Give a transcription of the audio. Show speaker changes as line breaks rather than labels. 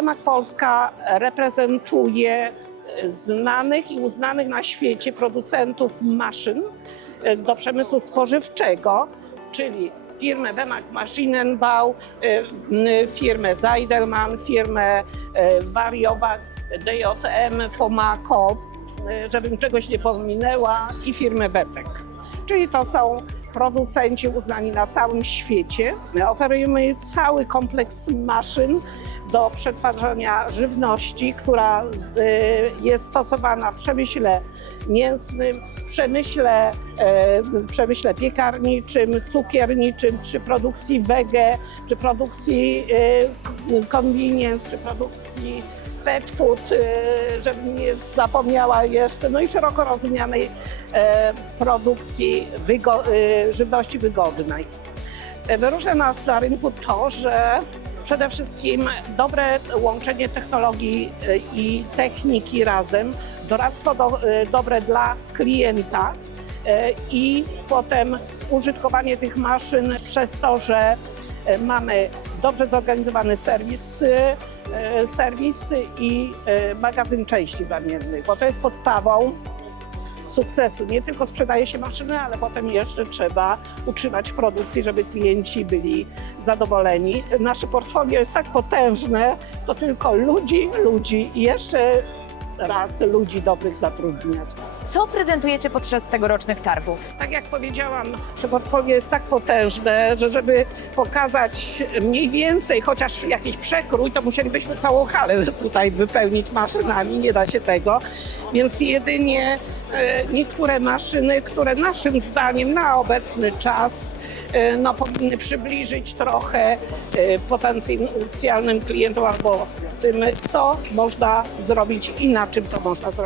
Wemak Polska reprezentuje znanych i uznanych na świecie producentów maszyn e, do przemysłu spożywczego, czyli firmę Wemak Maschinenbau, e, firmę Zeidelman, firmę e, Variobach, DJM, Fomaco, e, żebym czegoś nie pominęła, i firmę Wetek. Czyli to są producenci uznani na całym świecie. My oferujemy cały kompleks maszyn do przetwarzania żywności, która y, jest stosowana w przemyśle mięsnym, przemyśle, e, przemyśle piekarniczym, cukierniczym, przy produkcji wege, przy produkcji e, convenience, przy produkcji pet food, e, żebym nie zapomniała jeszcze, no i szeroko rozumianej produkcji wygo- żywności wygodnej. E, Wyróżnia nas na rynku to, że przede wszystkim dobre łączenie technologii e, i techniki razem, doradztwo do, e, dobre dla klienta i potem użytkowanie tych maszyn przez to, że mamy dobrze zorganizowany serwis, serwis i magazyn części zamiennych, bo to jest podstawą sukcesu. Nie tylko sprzedaje się maszyny, ale potem jeszcze trzeba utrzymać produkcję, żeby klienci byli zadowoleni. Nasze portfolio jest tak potężne, to tylko ludzi, ludzi i jeszcze raz ludzi dobrych zatrudniać.
Co prezentujecie podczas tegorocznych targów?
Tak jak powiedziałam, nasze portfolio jest tak potężne, że żeby pokazać mniej więcej chociaż jakiś przekrój, to musielibyśmy całą halę tutaj wypełnić maszynami, nie da się tego. Więc jedynie e, niektóre maszyny, które naszym zdaniem na obecny czas e, no, powinny przybliżyć trochę e, potencjalnym klientom albo tym, co można zrobić i na czym to można zrobić.